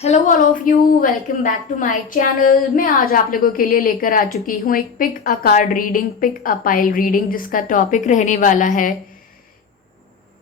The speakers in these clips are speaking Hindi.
Hello all of you, welcome back to my channel. मैं आज आप लोगों के लिए लेकर आ चुकी हूँ एक pick a card reading, pick a pile reading, जिसका टॉपिक रहने वाला है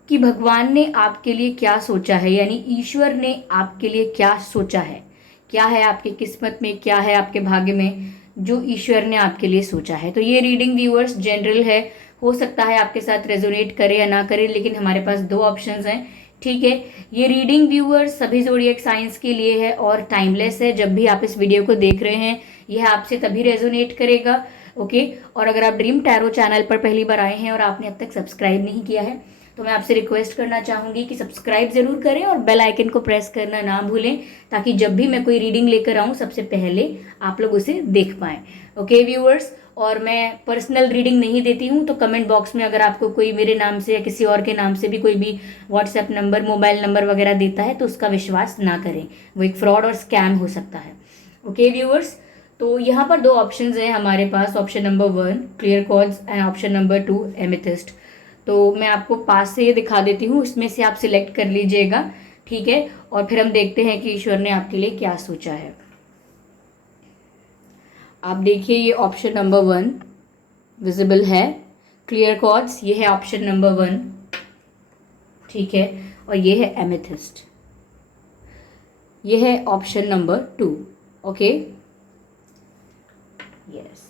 कि भगवान ने आपके लिए क्या सोचा है, यानी ईश्वर ने आपके लिए क्या सोचा है। क्या है आपकी किस्मत में, क्या है आपके भाग्य में जो ईश्वर ने आपके लिए सोचा है। तो ये रीडिंग व्यूअर्स जनरल है, हो सकता है आपके साथ रेजोनेट करे या ना करे, लेकिन हमारे पास दो ऑप्शंस हैं। ठीक है, ये रीडिंग व्यूअर्स सभी ज़ोडिएक साइंस के लिए है और टाइमलेस है। जब भी आप इस वीडियो को देख रहे हैं यह आपसे तभी रेजोनेट करेगा। ओके, और अगर आप ड्रीम टैरो चैनल पर पहली बार आए हैं और आपने अब तक सब्सक्राइब नहीं किया है तो मैं आपसे रिक्वेस्ट करना चाहूंगी कि सब्सक्राइब जरूर करें और बेल आइकन को प्रेस करना ना भूलें, ताकि जब भी मैं कोई रीडिंग लेकर आऊं सबसे पहले आप लोग उसे देख पाएं। ओके व्यूअर्स, और मैं पर्सनल रीडिंग नहीं देती हूं, तो कमेंट बॉक्स में अगर आपको कोई मेरे नाम से या किसी और के नाम से भी कोई भी व्हाट्सएप नंबर, मोबाइल नंबर वगैरह देता है तो उसका विश्वास ना करें, वो एक फ्रॉड और स्कैम हो सकता है। ओके व्यूअर्स, तो यहाँ पर दो ऑप्शंस हैं हमारे पास। Option number 1 clear quartz and option number 2 amethyst. तो मैं आपको पास से ये दिखा देती हूँ, इसमें से आप सिलेक्ट कर लीजिएगा। ठीक है, और फिर हम देखते हैं कि ईश्वर ने आपके लिए क्या सोचा है। आप देखिए, ये ऑप्शन नंबर 1 विजिबल है, क्लियर कॉर्ड्स, ये है ऑप्शन नंबर 1। ठीक है, और ये है एमेथिस्ट, ये है ऑप्शन नंबर 2। ओके, यस,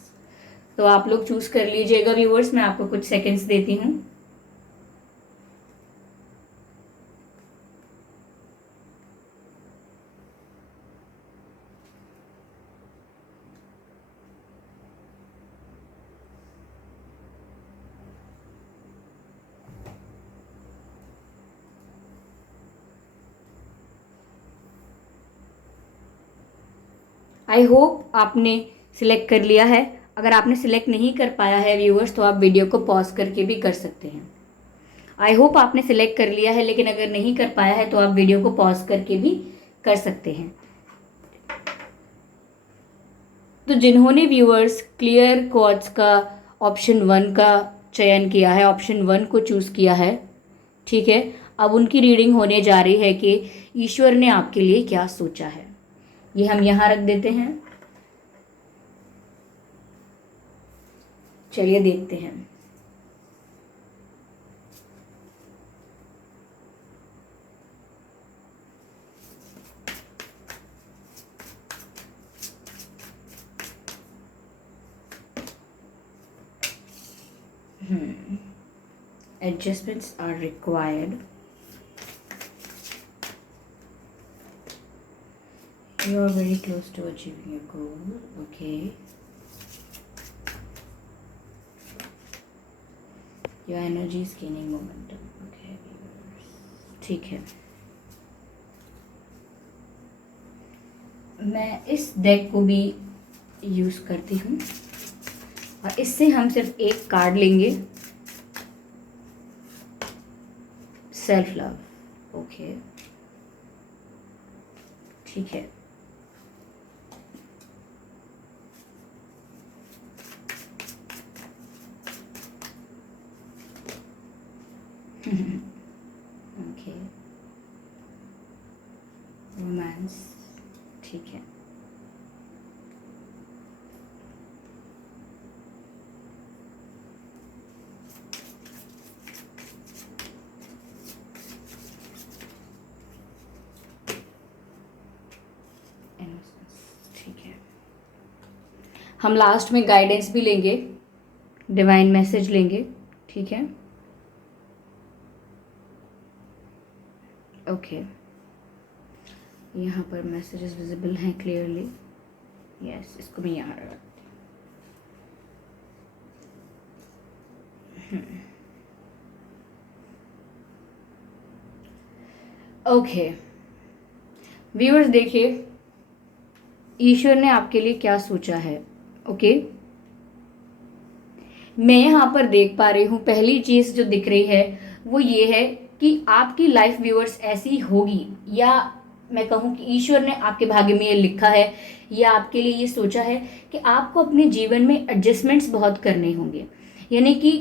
तो आप लोग चूज कर लीजिएगा व्यूअर्स, मैं आपको कुछ सेकंड्स देती हूँ। आई होप आपने सिलेक्ट कर लिया है। अगर आपने सिलेक्ट नहीं कर पाया है व्यूअर्स, तो आप वीडियो को पॉज करके भी कर सकते हैं। आई होप आपने सिलेक्ट कर लिया है, लेकिन अगर नहीं कर पाया है तो आप वीडियो को पॉज करके भी कर सकते हैं। तो जिन्होंने व्यूअर्स क्लियर कॉर्ड्स का ऑप्शन 1 का चयन किया है, ऑप्शन 1 को चूज किया है, ठीक है, अब उनकी रीडिंग होने जा रही है कि ईश्वर ने आपके लिए क्या सोचा है। ये हम यहाँ रख देते हैं। चलिए देखते हैं। Adjustments are required. You are very close to achieving your goal. Okay. Your energy is gaining momentum. Okay. ठीक है, मैं इस डेक को भी यूज करती हूँ और इससे हम सिर्फ एक कार्ड लेंगे, सेल्फ लव। ओके, ठीक है। ओके, रोमांस, ठीक है। ठीक है, हम लास्ट में गाइडेंस भी लेंगे, डिवाइन मैसेज लेंगे। ठीक है, ओके, यहाँ पर मैसेजेस विजिबल हैं क्लियरली। यस, इसको मैं यहाँ रखती हूँ। ओके व्यूअर्स, देखिए ईश्वर ने आपके लिए क्या सोचा है। ओके, मैं यहाँ पर देख पा रही हूँ, पहली चीज जो दिख रही है वो ये है कि आपकी लाइफ व्यूअर्स ऐसी होगी, या मैं कहूँ कि ईश्वर ने आपके भाग्य में ये लिखा है या आपके लिए ये सोचा है कि आपको अपने जीवन में एडजस्टमेंट्स बहुत करने होंगे। यानी कि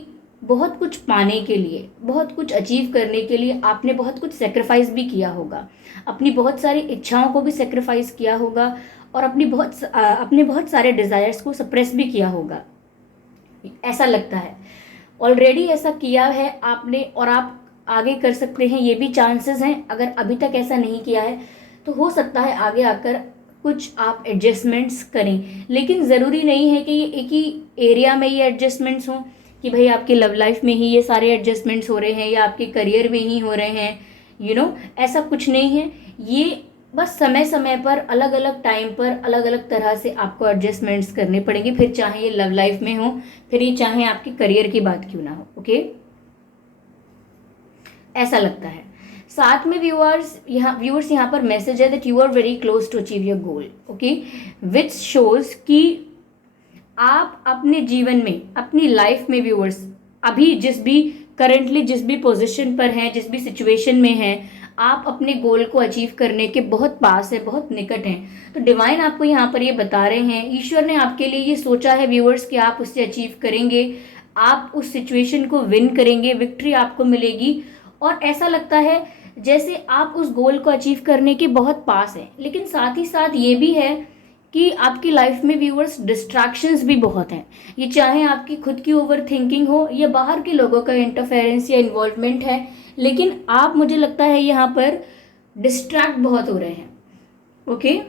बहुत कुछ पाने के लिए, बहुत कुछ अचीव करने के लिए आपने बहुत कुछ सेक्रीफाइस भी किया होगा, अपनी बहुत सारी इच्छाओं को भी सेक्रीफाइस किया होगा, और अपने बहुत सारे डिज़ायर्स को सप्रेस भी किया होगा, ऐसा लगता है। ऑलरेडी ऐसा किया है आपने, और आप आगे कर सकते हैं, ये भी चांसेस हैं। अगर अभी तक ऐसा नहीं किया है तो हो सकता है आगे आकर कुछ आप एडजस्टमेंट्स करें, लेकिन ज़रूरी नहीं है कि ये एक ही एरिया में ये एडजस्टमेंट्स हों, कि भाई आपकी लव लाइफ में ही ये सारे एडजस्टमेंट्स हो रहे हैं या आपके करियर में ही हो रहे हैं, ऐसा कुछ नहीं है। ये बस समय समय पर, अलग अलग टाइम पर, अलग अलग तरह से आपको एडजस्टमेंट्स करने पड़ेंगे, फिर चाहे ये लव लाइफ में हो, फिर ये चाहे आपके करियर की बात क्यों ना हो। ओके, ऐसा लगता है। साथ में व्यूअर्स यहाँ पर मैसेज है that you are very close to achieve your goal. Okay, which shows कि आप अपने जीवन में, अपनी लाइफ में व्यूअर्स, अभी करंटली जिस भी पोजीशन पर हैं, जिस भी सिचुएशन में हैं, आप अपने गोल को अचीव करने के बहुत पास है, बहुत निकट हैं। तो डिवाइन आपको यहाँ पर ये बता रहे हैं, ईश्वर ने आपके लिए ये सोचा है व्यूअर्स कि आप उससे अचीव करेंगे, आप उस सिचुएशन को विन करेंगे, विक्ट्री आपको मिलेगी। और ऐसा लगता है जैसे आप उस गोल को अचीव करने के बहुत पास हैं, लेकिन साथ ही साथ ये भी है कि आपकी लाइफ में व्यूअर्स डिस्ट्रैक्शंस भी बहुत हैं। ये चाहे आपकी खुद की ओवर थिंकिंग हो या बाहर के लोगों का इंटरफेरेंस या इन्वॉल्वमेंट है, लेकिन आप, मुझे लगता है यहाँ पर डिस्ट्रैक्ट बहुत हो रहे हैं। ओके,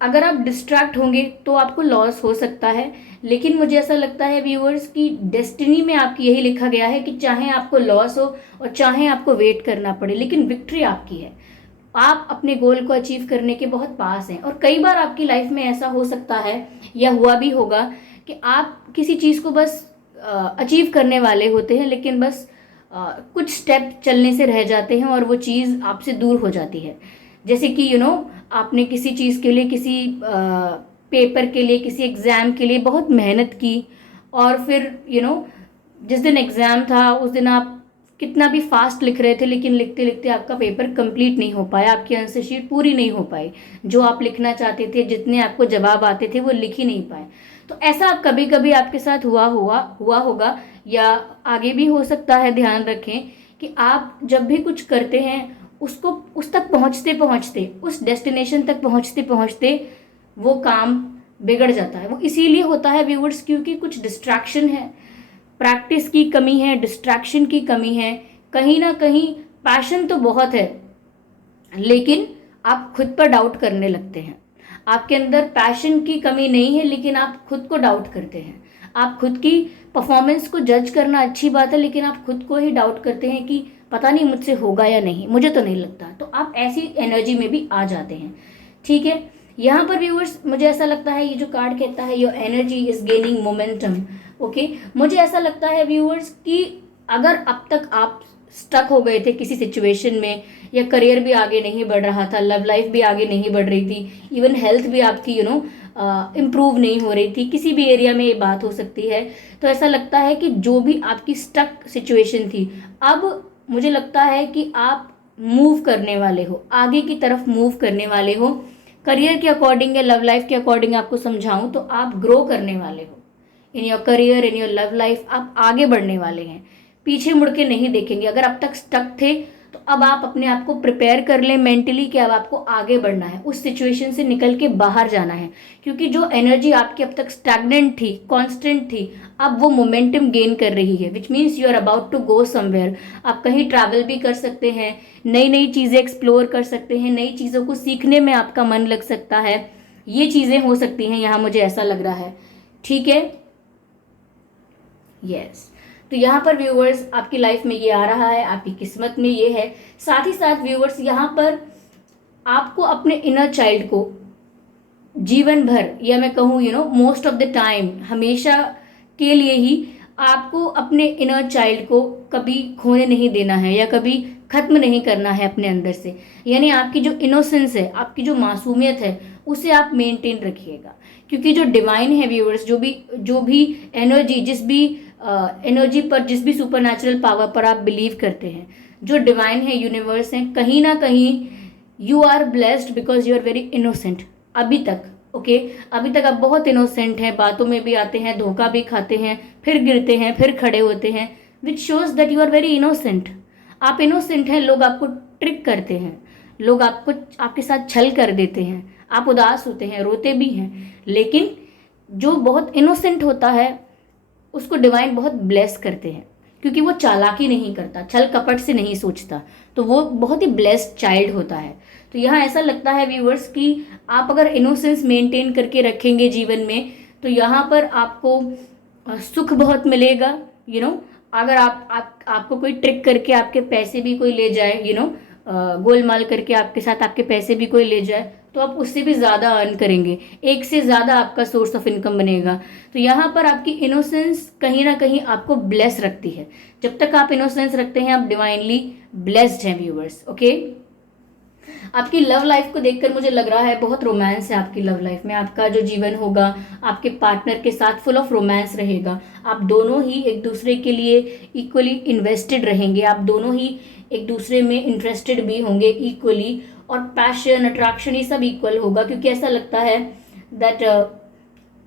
अगर आप डिस्ट्रैक्ट होंगे तो आपको लॉस हो सकता है, लेकिन मुझे ऐसा लगता है व्यूअर्स कि डेस्टिनी में आपकी यही लिखा गया है कि चाहे आपको लॉस हो और चाहे आपको वेट करना पड़े, लेकिन विक्ट्री आपकी है। आप अपने गोल को अचीव करने के बहुत पास हैं। और कई बार आपकी लाइफ में ऐसा हो सकता है या हुआ भी होगा कि आप किसी चीज़ को बस अचीव करने वाले होते हैं, लेकिन बस कुछ स्टेप चलने से रह जाते हैं और वो चीज़ आपसे दूर हो जाती है। जैसे कि आपने किसी चीज़ के लिए, किसी पेपर के लिए, किसी एग्ज़ाम के लिए बहुत मेहनत की, और फिर जिस दिन एग्ज़ाम था उस दिन आप कितना भी फास्ट लिख रहे थे, लेकिन लिखते लिखते आपका पेपर कंप्लीट नहीं हो पाया, आपकी आंसर शीट पूरी नहीं हो पाई, जो आप लिखना चाहते थे, जितने आपको जवाब आते थे वो लिख ही नहीं पाए। तो ऐसा कभी कभी आपके साथ हुआ होगा, या आगे भी हो सकता है। ध्यान रखें कि आप जब भी कुछ करते हैं उसको उस तक पहुंचते पहुंचते, उस डेस्टिनेशन तक पहुंचते पहुंचते वो काम बिगड़ जाता है। वो इसीलिए होता है व्यूअर्स क्योंकि कुछ डिस्ट्रैक्शन है, प्रैक्टिस की कमी है, डिस्ट्रैक्शन की कमी है, कहीं ना कहीं पैशन तो बहुत है, लेकिन आप खुद पर डाउट करने लगते हैं। आपके अंदर पैशन की कमी नहीं है, लेकिन आप खुद को डाउट करते हैं। आप खुद की परफॉर्मेंस को जज करना अच्छी बात है, लेकिन आप खुद को ही डाउट करते हैं कि पता नहीं मुझसे होगा या नहीं, मुझे तो नहीं लगता। तो आप ऐसी एनर्जी में भी आ जाते हैं। ठीक है, यहाँ पर व्यूअर्स मुझे ऐसा लगता है, ये जो कार्ड कहता है your energy is gaining momentum. Okay, मुझे ऐसा लगता है व्यूअर्स कि अगर अब तक आप स्टक हो गए थे किसी सिचुएशन में, या करियर भी आगे नहीं बढ़ रहा था, लव लाइफ भी आगे नहीं बढ़ रही थी, इवन हेल्थ भी आपकी इम्प्रूव नहीं हो रही थी, किसी भी एरिया में ये बात हो सकती है, तो ऐसा लगता है कि जो भी आपकी स्टक सिचुएशन थी, अब मुझे लगता है कि आप मूव करने वाले हो, आगे की तरफ मूव करने वाले हो। करियर के अकॉर्डिंग या लव लाइफ के अकॉर्डिंग आपको समझाऊं तो आप ग्रो करने वाले हो in your career, in your love life. आप आगे बढ़ने वाले हैं, पीछे मुड़ के नहीं देखेंगे। अगर अब तक स्टक थे तो अब आप अपने आप को प्रिपेयर कर लें मेंटली कि अब आपको आगे बढ़ना है, उस सिचुएशन से निकल के बाहर जाना है, क्योंकि जो एनर्जी आपकी अब तक स्टैग्नेंट थी, कांस्टेंट थी, अब वो मोमेंटम गेन कर रही है, which means you are about to go somewhere. आप कहीं ट्रैवल भी कर सकते हैं, नई नई चीज़ें एक्सप्लोर कर सकते हैं, नई चीज़ों को सीखने में आपका मन लग सकता है, ये चीज़ें हो सकती हैं यहाँ, मुझे ऐसा लग रहा है। ठीक है, यस। तो यहाँ पर व्यूअर्स आपकी लाइफ में ये आ रहा है, आपकी किस्मत में ये है। साथ ही साथ व्यूअर्स यहाँ पर आपको अपने इनर चाइल्ड को जीवन भर, या मैं कहूँ मोस्ट ऑफ द टाइम, हमेशा के लिए ही आपको अपने इनर चाइल्ड को कभी खोने नहीं देना है, या कभी खत्म नहीं करना है अपने अंदर से। यानी आपकी जो इनोसेंस है, आपकी जो मासूमियत है, उसे आप मेंटेन रखिएगा, क्योंकि जो डिवाइन है व्यूअर्स, जो भी एनर्जी, जिस भी एनर्जी पर, जिस भी सुपर नेचुरल पावर पर आप बिलीव करते हैं, जो डिवाइन है, यूनिवर्स है, कहीं ना कहीं you are blessed because you are very innocent अभी तक। ओके, अभी तक आप बहुत इनोसेंट हैं, बातों में भी आते हैं, धोखा भी खाते हैं, फिर गिरते हैं, फिर खड़े होते हैं, which shows that you are very innocent. आप इनोसेंट हैं, लोग आपको ट्रिक करते हैं, लोग आपको आपके साथ छल कर देते हैं, आप उदास होते हैं, रोते भी हैं, लेकिन जो बहुत इनोसेंट होता है उसको डिवाइन बहुत ब्लेस करते हैं, क्योंकि वो चालाकी नहीं करता, छल कपट से नहीं सोचता, तो वो बहुत ही ब्लेस्ड चाइल्ड होता है। तो यहाँ ऐसा लगता है व्यूवर्स कि आप अगर इनोसेंस मेंटेन करके रखेंगे जीवन में, तो यहाँ पर आपको सुख बहुत मिलेगा। अगर आपको कोई ट्रिक करके आपके पैसे भी कोई ले जाए, गोलमाल करके आपके साथ आपके पैसे भी कोई ले जाए, तो आप उससे भी ज़्यादा अर्न करेंगे, एक से ज़्यादा आपका सोर्स ऑफ इनकम बनेगा। तो यहाँ पर आपकी इनोसेंस कहीं ना कहीं आपको ब्लेस रखती है। जब तक आप इनोसेंस रखते हैं आप डिवाइनली ब्लेस्ड हैं व्यूवर्स। ओके, आपकी लव लाइफ को देखकर मुझे लग रहा है बहुत रोमांस है आपकी लव लाइफ में। आपका जो जीवन होगा आपके पार्टनर के साथ फुल ऑफ रोमांस रहेगा। आप दोनों ही एक दूसरे के लिए इक्वली इन्वेस्टेड रहेंगे, आप दोनों ही एक दूसरे में इंटरेस्टेड भी होंगे इक्वली, और पैशन अट्रैक्शन ये सब इक्वल होगा, क्योंकि ऐसा लगता है दैट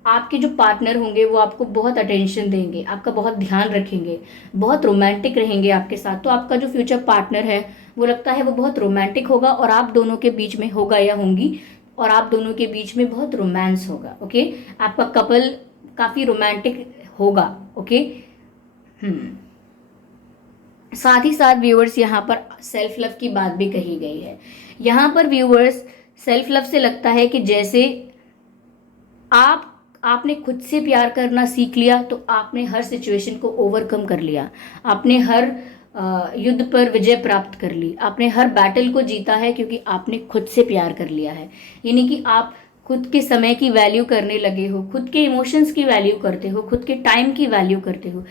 आपके जो पार्टनर होंगे वो आपको बहुत अटेंशन देंगे, आपका बहुत ध्यान रखेंगे, बहुत रोमांटिक रहेंगे आपके साथ। तो आपका जो फ्यूचर पार्टनर है वो लगता है वो बहुत रोमांटिक होगा, और आप दोनों के बीच में होगा या होंगी, और आप दोनों के बीच में बहुत रोमांस होगा। ओके, आपका कपल काफ़ी रोमांटिक होगा। ओके, साथ ही साथ व्यूअर्स यहाँ पर सेल्फ लव की बात भी कही गई है। यहाँ पर व्यूअर्स सेल्फ लव से लगता है कि जैसे आपने खुद से प्यार करना सीख लिया, तो आपने हर सिचुएशन को ओवरकम कर लिया, आपने हर युद्ध पर विजय प्राप्त कर ली, आपने हर बैटल को जीता है, क्योंकि आपने खुद से प्यार कर लिया है। यानी कि आप खुद के समय की वैल्यू करने लगे हो, खुद के इमोशंस की वैल्यू करते हो, खुद के टाइम की वैल्यू करते हो,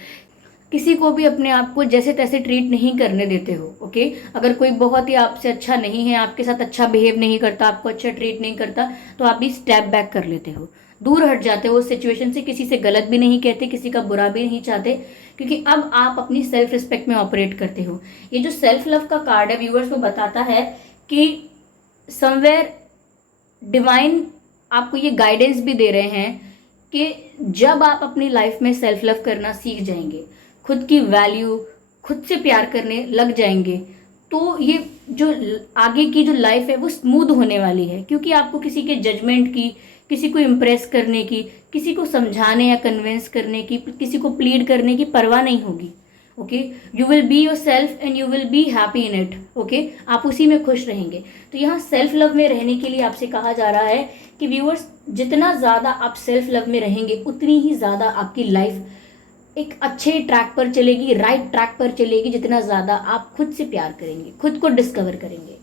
किसी को भी अपने आप को जैसे तैसे ट्रीट नहीं करने देते हो। ओके, अगर कोई बहुत ही आपसे अच्छा नहीं है, आपके साथ अच्छा बिहेव नहीं करता, आपको अच्छा ट्रीट नहीं करता, तो आप भी स्टेप बैक कर लेते हो, दूर हट जाते हो उस सिचुएशन से, किसी से गलत भी नहीं कहते, किसी का बुरा भी नहीं चाहते, क्योंकि अब आप अपनी सेल्फ रिस्पेक्ट में ऑपरेट करते हो। ये जो सेल्फ लव का कार्ड है व्यूवर्स, वो बताता है कि समवेयर डिवाइन आपको ये गाइडेंस भी दे रहे हैं कि जब आप अपनी लाइफ में सेल्फ लव करना सीख जाएंगे, खुद की वैल्यू, खुद से प्यार करने लग जाएंगे, तो ये जो आगे की जो लाइफ है वो स्मूथ होने वाली है, क्योंकि आपको किसी के जजमेंट की, किसी को इम्प्रेस करने की, किसी को समझाने या कन्विंस करने की, किसी को प्लीड करने की परवाह नहीं होगी। Okay, you will be your self and you will be happy in it. Okay, आप उसी में खुश रहेंगे। तो यहाँ सेल्फ लव में रहने के लिए आपसे कहा जा रहा है कि व्यूअर्स, जितना ज़्यादा आप सेल्फ लव में रहेंगे उतनी ही ज़्यादा आपकी लाइफ एक अच्छे ट्रैक पर चलेगी, राइट ट्रैक पर चलेगी, जितना ज़्यादा आप खुद से प्यार करेंगे, खुद को डिस्कवर करेंगे।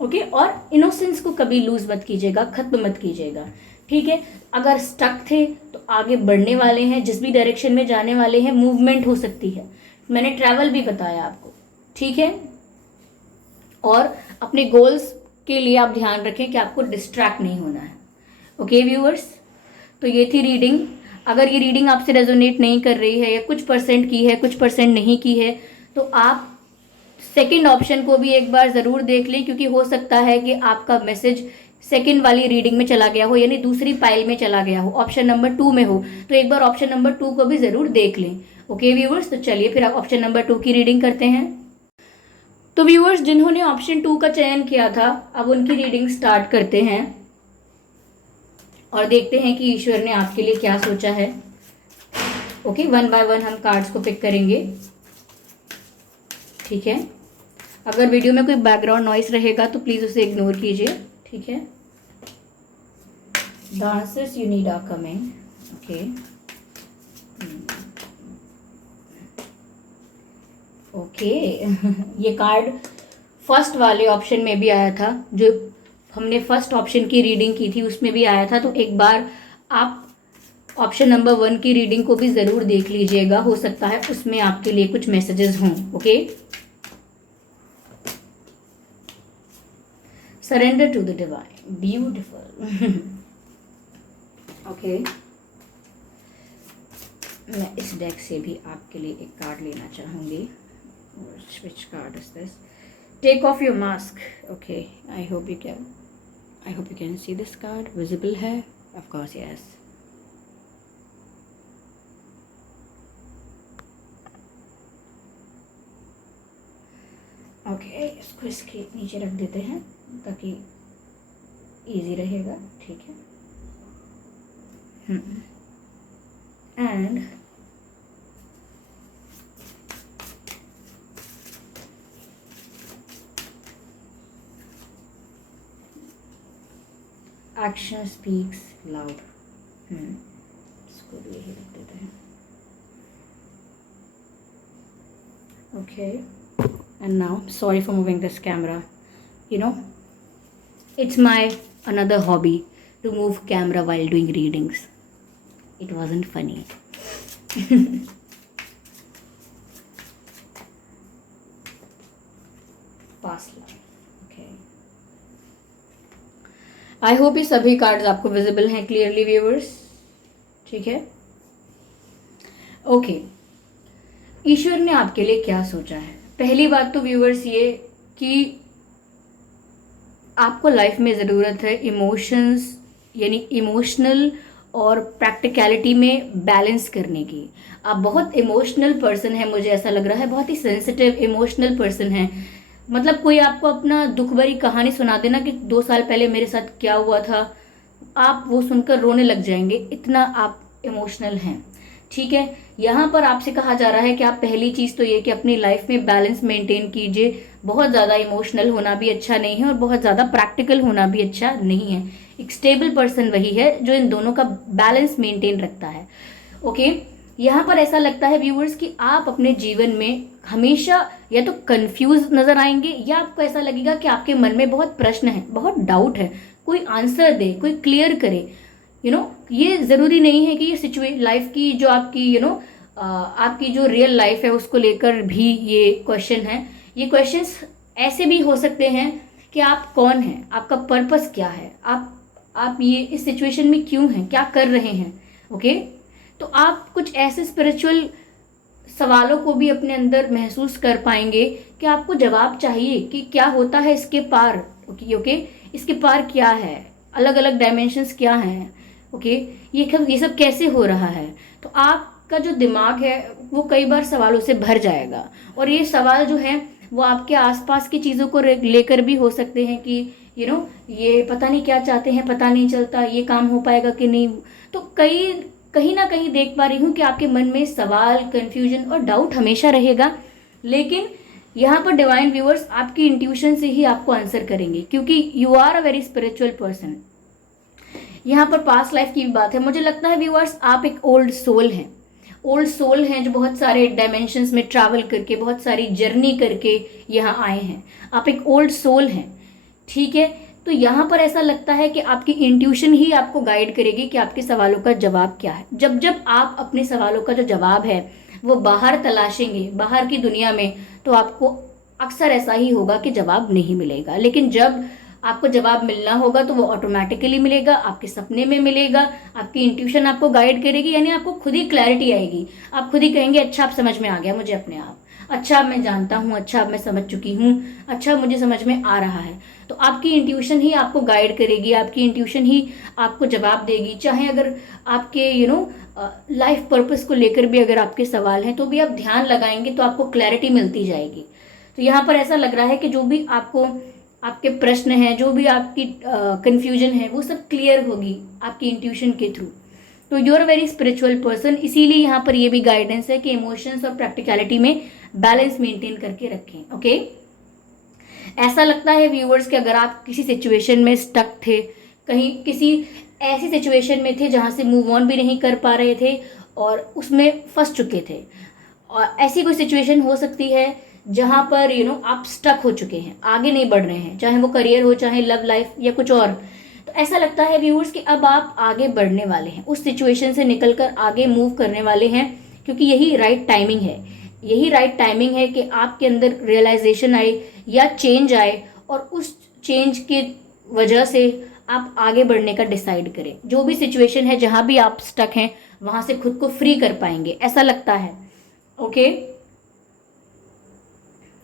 ओके, और इनोसेंस को कभी लूज मत कीजिएगा, खत्म मत कीजिएगा। ठीक है, अगर स्टक थे तो आगे बढ़ने वाले हैं, जिस भी डायरेक्शन में जाने वाले हैं, मूवमेंट हो सकती है, मैंने ट्रैवल भी बताया आपको। ठीक है, और अपने गोल्स के लिए आप ध्यान रखें कि आपको डिस्ट्रैक्ट नहीं होना है। ओके व्यूअर्स, तो ये थी रीडिंग। अगर ये रीडिंग आपसे रेजोनेट नहीं कर रही है, या कुछ परसेंट की है, कुछ परसेंट नहीं की है, तो आप सेकंड ऑप्शन को भी एक बार ज़रूर देख लें, क्योंकि हो सकता है कि आपका मैसेज सेकंड वाली रीडिंग में चला गया हो, यानी दूसरी पाइल में चला गया हो, ऑप्शन नंबर 2 में हो, तो एक बार ऑप्शन नंबर 2 को भी ज़रूर देख लें। ओके व्यूअर्स, तो चलिए फिर आप ऑप्शन नंबर 2 की रीडिंग करते हैं। तो व्यूअर्स, जिन्होंने ऑप्शन 2 का चयन किया था, अब उनकी रीडिंग स्टार्ट करते हैं और देखते हैं कि ईश्वर ने आपके लिए क्या सोचा है। ओके, 1 बाय 1 हम कार्ड्स को पिक करेंगे। ठीक है, अगर वीडियो में कोई बैकग्राउंड नॉइस रहेगा तो प्लीज़ उसे इग्नोर कीजिए। ठीक है, the answers you need are coming. Okay, okay ये कार्ड फर्स्ट वाले ऑप्शन में भी आया था, जो हमने फर्स्ट ऑप्शन की रीडिंग की थी उसमें भी आया था, तो एक बार आप ऑप्शन नंबर 1 की रीडिंग को भी ज़रूर देख लीजिएगा, हो सकता है उसमें आपके लिए कुछ मैसेजेस हों। Okay, surrender to the divine, beautiful. Okay, मैं इस डेक से भी आपके लिए एक कार्ड लेना चाहूँगी। Which card is this? Take off your mask. Okay, I hope you can see this card. Visible है? Of course, yes. इसको इसके नीचे रख देते हैं ताकि इजी रहेगा, ठीक है। एंड एक्शन स्पीक्स लाउड, इसको भी यही रख देते हैं, okay. And now sorry for moving this camera, you know, it's my another hobby to move camera while doing readings. It wasn't funny. Parsley. Okay. I hope ये सभी कार्ड्स आपको विजिबल हैं क्लियरली व्यूअर्स, ठीक है। ओके, ईश्वर ने आपके लिए क्या सोचा है? पहली बात तो व्यूअर्स ये कि आपको लाइफ में ज़रूरत है इमोशंस, यानी इमोशनल और प्रैक्टिकलिटी में बैलेंस करने की। आप बहुत इमोशनल पर्सन है, मुझे ऐसा लग रहा है, बहुत ही सेंसिटिव इमोशनल पर्सन है। मतलब कोई आपको अपना दुख भरी कहानी सुना देना कि 2 साल पहले मेरे साथ क्या हुआ था, आप वो सुनकर रोने लग जाएंगे, इतना आप इमोशनल हैं, ठीक है। यहाँ पर आपसे कहा जा रहा है कि आप पहली चीज़ तो ये कि अपनी लाइफ में बैलेंस मेंटेन कीजिए। बहुत ज़्यादा इमोशनल होना भी अच्छा नहीं है और बहुत ज़्यादा प्रैक्टिकल होना भी अच्छा नहीं है। एक स्टेबल पर्सन वही है जो इन दोनों का बैलेंस मेंटेन रखता है, ओके। यहाँ पर ऐसा लगता है व्यूअर्स कि आप अपने जीवन में हमेशा या तो कंफ्यूज नजर आएंगे या आपको ऐसा लगेगा कि आपके मन में बहुत प्रश्न है, बहुत डाउट है, कोई आंसर दे, कोई क्लियर करे। ये ज़रूरी नहीं है कि ये लाइफ की जो आपकी आपकी जो रियल लाइफ है उसको लेकर भी ये क्वेश्चन है। ये क्वेश्चंस ऐसे भी हो सकते हैं कि आप कौन हैं, आपका पर्पस क्या है, आप ये इस सिचुएशन में क्यों हैं, क्या कर रहे हैं, ओके। तो आप कुछ ऐसे स्पिरिचुअल सवालों को भी अपने अंदर महसूस कर पाएंगे कि आपको जवाब चाहिए कि क्या होता है इसके पार, ओके। इसके पार क्या है, अलग अलग डायमेंशंस क्या हैं, ओके। ये सब कैसे हो रहा है। तो आपका जो दिमाग है वो कई बार सवालों से भर जाएगा और ये सवाल जो है वो आपके आसपास की चीज़ों को लेकर भी हो सकते हैं कि ये पता नहीं क्या चाहते हैं, पता नहीं चलता, ये काम हो पाएगा कि नहीं। तो कहीं ना कहीं देख पा रही हूँ कि आपके मन में सवाल, कंफ्यूजन और डाउट हमेशा रहेगा, लेकिन यहाँ पर डिवाइन व्यूअर्स आपकी इंट्यूशन से ही आपको आंसर करेंगे क्योंकि you are a very spiritual person. यहाँ पर पास्ट लाइफ की भी बात है। मुझे लगता है व्यूअर्स आप एक ओल्ड सोल हैं जो बहुत सारे डायमेंशंस में ट्रैवल करके, बहुत सारी जर्नी करके यहाँ आए हैं। आप एक ओल्ड सोल हैं, ठीक है। तो यहाँ पर ऐसा लगता है कि आपकी इंट्यूशन ही आपको गाइड करेगी कि आपके सवालों का जवाब क्या है। जब आप अपने सवालों का जो जवाब है वो बाहर तलाशेंगे, बाहर की दुनिया में, तो आपको अक्सर ऐसा ही होगा कि जवाब नहीं मिलेगा। लेकिन जब आपको जवाब मिलना होगा तो वो ऑटोमेटिकली मिलेगा, आपके सपने में मिलेगा, आपकी इंट्यूशन आपको गाइड करेगी, यानी आपको खुद ही क्लैरिटी आएगी। आप खुद ही कहेंगे अच्छा अब समझ में आ गया मुझे अपने आप, अच्छा अब मैं जानता हूँ, अच्छा अब मैं समझ चुकी हूँ, अच्छा मुझे समझ में आ रहा है। तो आपकी इंट्यूशन ही आपको गाइड करेगी, आपकी इंट्यूशन ही आपको जवाब देगी। चाहे अगर आपके लाइफ पर्पस को लेकर भी अगर आपके सवाल हैं तो भी आप ध्यान लगाएंगे तो आपको क्लैरिटी मिलती जाएगी। तो यहाँ पर ऐसा लग रहा है कि जो भी आपके प्रश्न हैं, जो भी आपकी कंफ्यूजन है, वो सब क्लियर होगी आपकी इंट्यूशन के थ्रू। तो you are very spiritual person, इसीलिए यहाँ पर ये भी गाइडेंस है कि इमोशंस और प्रैक्टिकलिटी में बैलेंस मेंटेन करके रखें, ओके। ऐसा लगता है व्यूअर्स कि अगर आप किसी सिचुएशन में स्टक थे, कहीं किसी ऐसी सिचुएशन में थे जहाँ से मूव ऑन भी नहीं कर पा रहे थे और उसमें फंस चुके थे, और ऐसी कोई सिचुएशन हो सकती है जहाँ पर आप स्टक हो चुके हैं, आगे नहीं बढ़ रहे हैं, चाहे वो करियर हो, चाहे लव लाइफ या कुछ और। तो ऐसा लगता है व्यूअर्स कि अब आप आगे बढ़ने वाले हैं, उस सिचुएशन से निकलकर आगे मूव करने वाले हैं, क्योंकि यही राइट टाइमिंग है। यही राइट टाइमिंग है कि आपके अंदर रियलाइजेशन आए या चेंज आए और उस चेंज के वजह से आप आगे बढ़ने का डिसाइड करें। जो भी सिचुएशन है जहाँ भी आप स्टक हैं वहाँ से खुद को फ्री कर पाएंगे, ऐसा लगता है, ओके।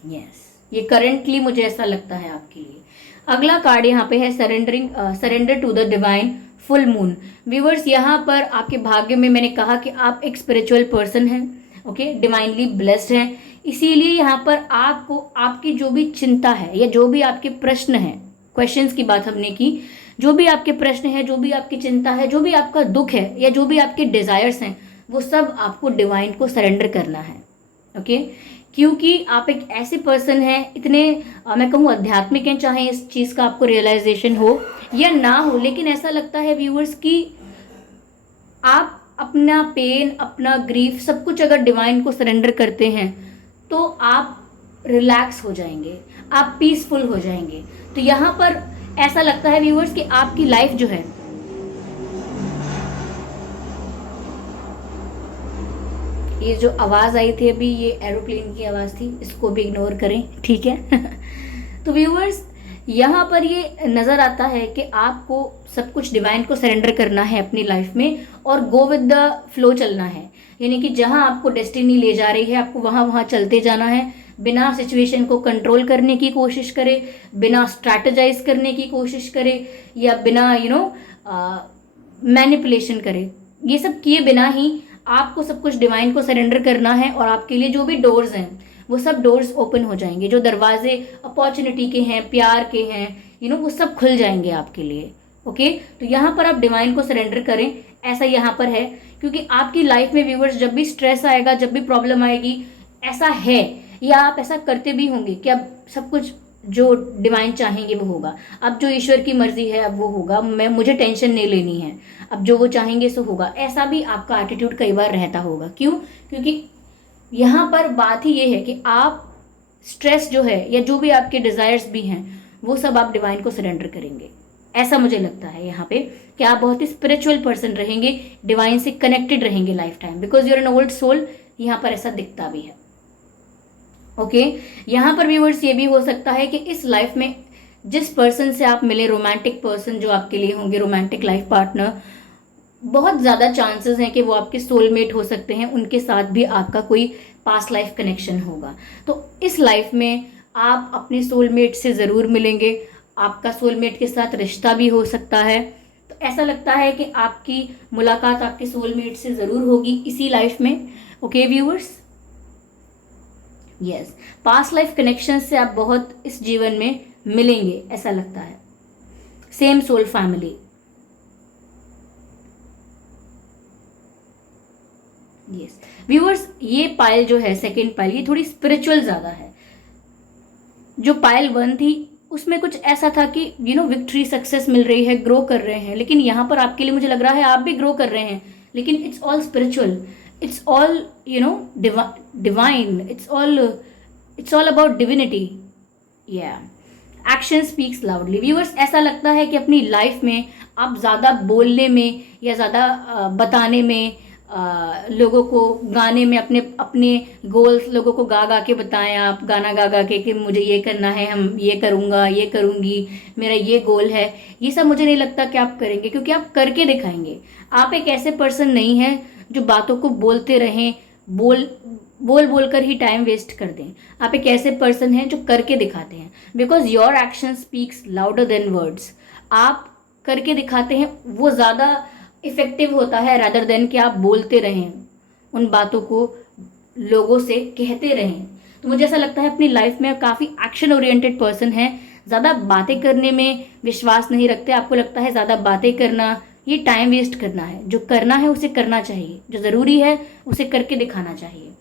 यस, ये करंटली मुझे ऐसा लगता है आपके लिए। अगला कार्ड यहाँ पे है surrender to the divine full moon. Viewers, यहाँ पर आपके भाग्य में मैंने कहा कि आप एक स्पिरिचुअल पर्सन हैं, ओके, डिवाइनली ब्लेस्ड हैं, इसीलिए यहाँ पर आपको आपकी जो भी चिंता है या जो भी आपके प्रश्न हैं, क्वेश्चंस की बात हमने की, जो भी आपके प्रश्न है, जो भी आपकी चिंता है, जो भी आपका दुख है या जो भी आपके डिजायर्स हैं, वो सब आपको डिवाइन को सरेंडर करना है। ओके, क्योंकि आप एक ऐसे पर्सन हैं, इतने मैं कहूँ आध्यात्मिक हैं, चाहे इस चीज़ का आपको रियलाइजेशन हो या ना हो, लेकिन ऐसा लगता है व्यूअर्स कि आप अपना पेन, अपना ग्रीफ, सब कुछ अगर डिवाइन को सरेंडर करते हैं तो आप रिलैक्स हो जाएंगे, आप पीसफुल हो जाएंगे। तो यहाँ पर ऐसा लगता है व्यूअर्स कि आपकी लाइफ जो है, ये जो आवाज़ आई थी अभी, ये एरोप्लेन की आवाज़ थी, इसको भी इग्नोर करें, ठीक है। तो व्यूअर्स, यहाँ पर ये नज़र आता है कि आपको सब कुछ डिवाइन को सरेंडर करना है अपनी लाइफ में और गो विद द फ्लो चलना है। यानी कि जहाँ आपको डेस्टिनी ले जा रही है, आपको वहाँ वहाँ चलते जाना है, बिना सिचुएशन को कंट्रोल करने की कोशिश करे, बिना स्ट्रैटेजाइज करने की कोशिश करे या बिना मैनिपुलेशन करे। ये सब किए बिना ही आपको सब कुछ डिवाइन को सरेंडर करना है और आपके लिए जो भी डोर्स हैं वो सब डोर्स ओपन हो जाएंगे। जो दरवाजे अपॉर्चुनिटी के हैं, प्यार के हैं, वो सब खुल जाएंगे आपके लिए। ओके, तो यहाँ पर आप डिवाइन को सरेंडर करें, ऐसा यहाँ पर है। क्योंकि आपकी लाइफ में व्यूअर्स, जब भी स्ट्रेस आएगा, जब भी प्रॉब्लम आएगी, ऐसा है या आप ऐसा करते भी होंगे कि अब सब कुछ जो डिवाइन चाहेंगे वो होगा, अब जो ईश्वर की मर्जी है अब वो होगा, मुझे टेंशन नहीं लेनी है, अब जो वो चाहेंगे सो होगा। ऐसा भी आपका एटीट्यूड कई बार रहता होगा। क्यों? क्योंकि यहाँ पर बात ही ये है कि आप स्ट्रेस जो है या जो भी आपके डिजायर्स भी हैं वो सब आप डिवाइन को सरेंडर करेंगे। ऐसा मुझे लगता है यहाँ पे कि आप बहुत ही स्पिरिचुअल पर्सन रहेंगे, डिवाइन से कनेक्टेड रहेंगे life time, because you're an old soul. यहाँ पर ऐसा दिखता भी है। ओके, यहाँ पर व्यूअर्स ये भी हो सकता है कि इस लाइफ में जिस पर्सन से आप मिले, रोमांटिक पर्सन जो आपके लिए होंगे, रोमांटिक लाइफ पार्टनर, बहुत ज़्यादा चांसेस हैं कि वो आपके सोलमेट हो सकते हैं, उनके साथ भी आपका कोई पास्ट लाइफ कनेक्शन होगा। तो इस लाइफ में आप अपने सोलमेट से ज़रूर मिलेंगे, आपका सोलमेट के साथ रिश्ता भी हो सकता है। तो ऐसा लगता है कि आपकी मुलाकात आपके सोलमेट से ज़रूर होगी इसी लाइफ में। Okay viewers, yes, past life connection से आप बहुत इस जीवन में मिलेंगे, ऐसा लगता है। Same soul family, yes viewers, ये पायल जो है, सेकेंड पायल, ये थोड़ी स्पिरिचुअल ज्यादा है। जो पायल 1 थी उसमें कुछ ऐसा था कि विक्ट्री, सक्सेस मिल रही है, ग्रो कर रहे हैं, लेकिन यहाँ पर आपके लिए मुझे लग रहा है आप भी ग्रो कर रहे हैं, लेकिन it's all spiritual, it's all divine, it's all about divinity. या एक्शन स्पीक्स लाउडली। व्यूअर्स, ऐसा लगता है कि अपनी लाइफ में आप ज़्यादा बोलने में या ज़्यादा बताने में, लोगों को गाने में, अपने अपने गोल्स लोगों को गा गा के बताएं, आप गाना गा गा के कि मुझे ये करना है, हम ये करूँगा, ये करूँगी, मेरा ये गोल है। ये सब मुझे नहीं लगता कि आप करेंगे, क्योंकि आप करके दिखाएंगे। आप एक ऐसे पर्सन नहीं हैं जो बातों को बोलते रहें, बोल बोल कर ही टाइम वेस्ट कर दें। आप एक ऐसे पर्सन हैं जो करके दिखाते हैं, because your action speaks louder than words. आप करके दिखाते हैं, वो ज़्यादा इफेक्टिव होता है रादर देन कि आप बोलते रहें, उन बातों को लोगों से कहते रहें। तो मुझे ऐसा लगता है अपनी लाइफ में काफ़ी एक्शन ओरिएंटेड पर्सन है, ज़्यादा बातें करने में विश्वास नहीं रखते। आपको लगता है ज़्यादा बातें करना ये टाइम वेस्ट करना है, जो करना है उसे करना चाहिए, जो ज़रूरी है उसे करके दिखाना चाहिए।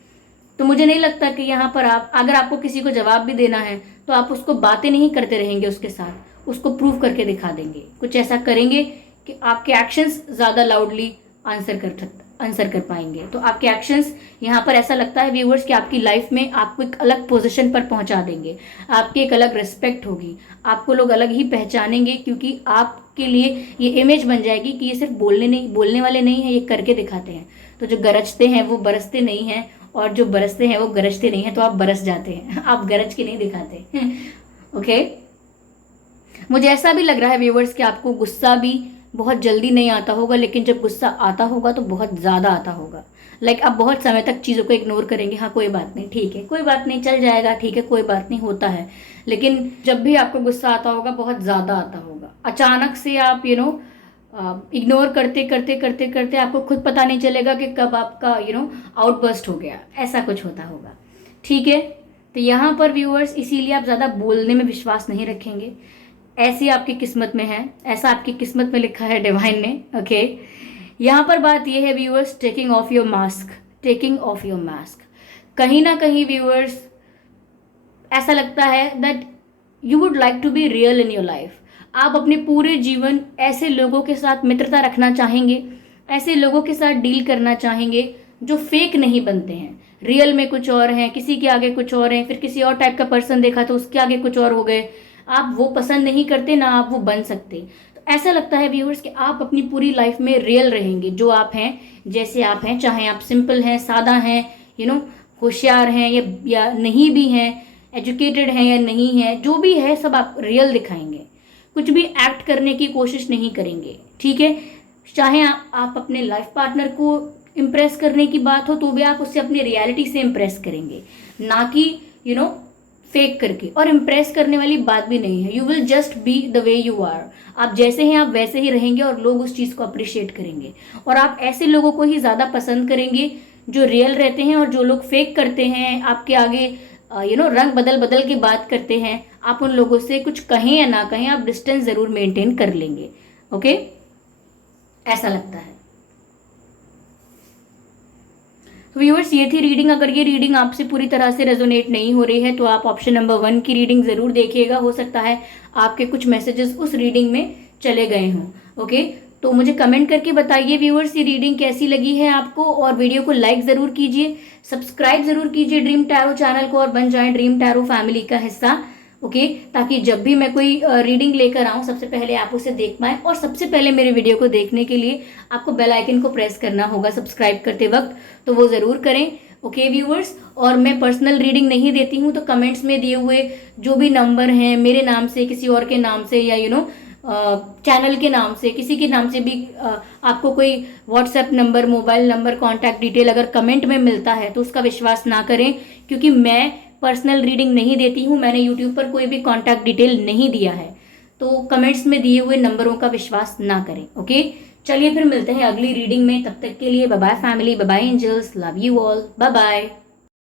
तो मुझे नहीं लगता कि यहाँ पर आप, अगर आपको किसी को जवाब भी देना है तो आप उसको बातें नहीं करते रहेंगे उसके साथ, उसको प्रूव करके दिखा देंगे, कुछ ऐसा करेंगे कि आपके एक्शंस ज़्यादा लाउडली आंसर कर पाएंगे। तो आपके एक्शंस यहाँ पर ऐसा लगता है व्यूअर्स कि आपकी लाइफ में आपको एक अलग पोजीशन पर पहुँचा देंगे, आपकी एक अलग रिस्पेक्ट होगी, आपको लोग अलग ही पहचानेंगे, क्योंकि आपके लिए ये इमेज बन जाएगी कि ये सिर्फ बोलने वाले नहीं हैं, ये करके दिखाते हैं। तो जो गरजते हैं वो बरसते नहीं हैं, और जो बरसते हैं वो गरजते नहीं हैं, तो आप बरस जाते हैं, आप गरज के नहीं दिखाते। ओके, मुझे ऐसा भी लग रहा है व्यूअर्स कि आपको गुस्सा भी बहुत जल्दी नहीं आता होगा, लेकिन जब गुस्सा आता होगा तो बहुत ज़्यादा आता होगा। लाइक आप बहुत समय तक चीज़ों को इग्नोर करेंगे, हाँ कोई बात नहीं, ठीक है, कोई बात नहीं, चल जाएगा, ठीक है, कोई बात नहीं, होता है। लेकिन जब भी आपको गुस्सा आता होगा बहुत ज़्यादा आता होगा, अचानक से आप इग्नोर करते करते करते करते आपको खुद पता नहीं चलेगा कि कब आपका आउटबर्स्ट हो गया, ऐसा कुछ होता होगा। ठीक है, तो यहाँ पर व्यूअर्स इसीलिए आप ज़्यादा बोलने में विश्वास नहीं रखेंगे, ऐसी आपकी किस्मत में है, ऐसा आपकी किस्मत में लिखा है डिवाइन ने। ओके, यहाँ पर बात यह है viewers, taking off your mask, taking off your mask. कहीं ना कहीं व्यूअर्स ऐसा लगता है that you would like to be real in your life. आप अपने पूरे जीवन ऐसे लोगों के साथ मित्रता रखना चाहेंगे, ऐसे लोगों के साथ डील करना चाहेंगे जो फेक नहीं बनते हैं, रियल में कुछ और हैं, किसी के आगे कुछ और हैं, फिर किसी और टाइप का पर्सन देखा तो उसके आगे कुछ और हो गए। आप वो पसंद नहीं करते, ना आप वो बन सकते। तो ऐसा लगता है व्यूअर्स कि आप अपनी पूरी लाइफ में रियल रहेंगे, जो आप हैं, जैसे आप हैं, चाहे आप सिंपल हैं, सादा हैं, होशियार हैं या नहीं भी हैं, एजुकेटेड हैं या नहीं हैं, जो भी है सब आप रियल दिखाएंगे, कुछ भी एक्ट करने की कोशिश नहीं करेंगे। ठीक है, चाहे आप अपने लाइफ पार्टनर को इम्प्रेस करने की बात हो तो भी आप उससे अपनी रियलिटी से इम्प्रेस करेंगे, ना कि फेक करके। और इम्प्रेस करने वाली बात भी नहीं है, you will just be the way you are. आप जैसे हैं आप वैसे ही रहेंगे और लोग उस चीज़ को अप्रिशिएट करेंगे। और आप ऐसे लोगों को ही ज़्यादा पसंद करेंगे जो रियल रहते हैं, और जो लोग फेक करते हैं, आपके आगे रंग बदल बदल के बात करते हैं, आप उन लोगों से कुछ कहें या ना कहें, आप डिस्टेंस ज़रूर मेंटेन कर लेंगे। ओके, ऐसा लगता है। व्यूअर्स, ये थी रीडिंग। अगर ये रीडिंग आपसे पूरी तरह से रेजोनेट नहीं हो रही है तो आप ऑप्शन नंबर 1 की रीडिंग ज़रूर देखिएगा, हो सकता है आपके कुछ मैसेजेस उस रीडिंग में चले गए हों। ओके, तो मुझे कमेंट करके बताइए व्यूअर्स ये रीडिंग कैसी लगी है आपको, और वीडियो को लाइक ज़रूर कीजिए, सब्सक्राइब ज़रूर कीजिए ड्रीम टैरो चैनल को और बन जाएं ड्रीम टैरो फैमिली का हिस्सा। ओके, ताकि जब भी मैं कोई रीडिंग लेकर आऊँ सबसे पहले आप उसे देख पाएँ। और सबसे पहले मेरे वीडियो को देखने के लिए आपको बेल आइकन को प्रेस करना होगा सब्सक्राइब करते वक्त, तो वो ज़रूर करें। ओके व्यूअर्स, और मैं पर्सनल रीडिंग नहीं देती हूँ, तो कमेंट्स में दिए हुए जो भी नंबर हैं, मेरे नाम से, किसी और के नाम से, या चैनल के नाम से, किसी के नाम से भी आपको कोई WhatsApp number, mobile number, contact detail अगर कमेंट में मिलता है तो उसका विश्वास ना करें, क्योंकि मैं पर्सनल रीडिंग नहीं देती हूँ। मैंने यूट्यूब पर कोई भी कॉन्टैक्ट डिटेल नहीं दिया है, तो कमेंट्स में दिए हुए नंबरों का विश्वास ना करें। ओके, चलिए फिर मिलते हैं अगली रीडिंग में। तब तक के लिए bye bye family, bye bye angels, love you all, bye bye.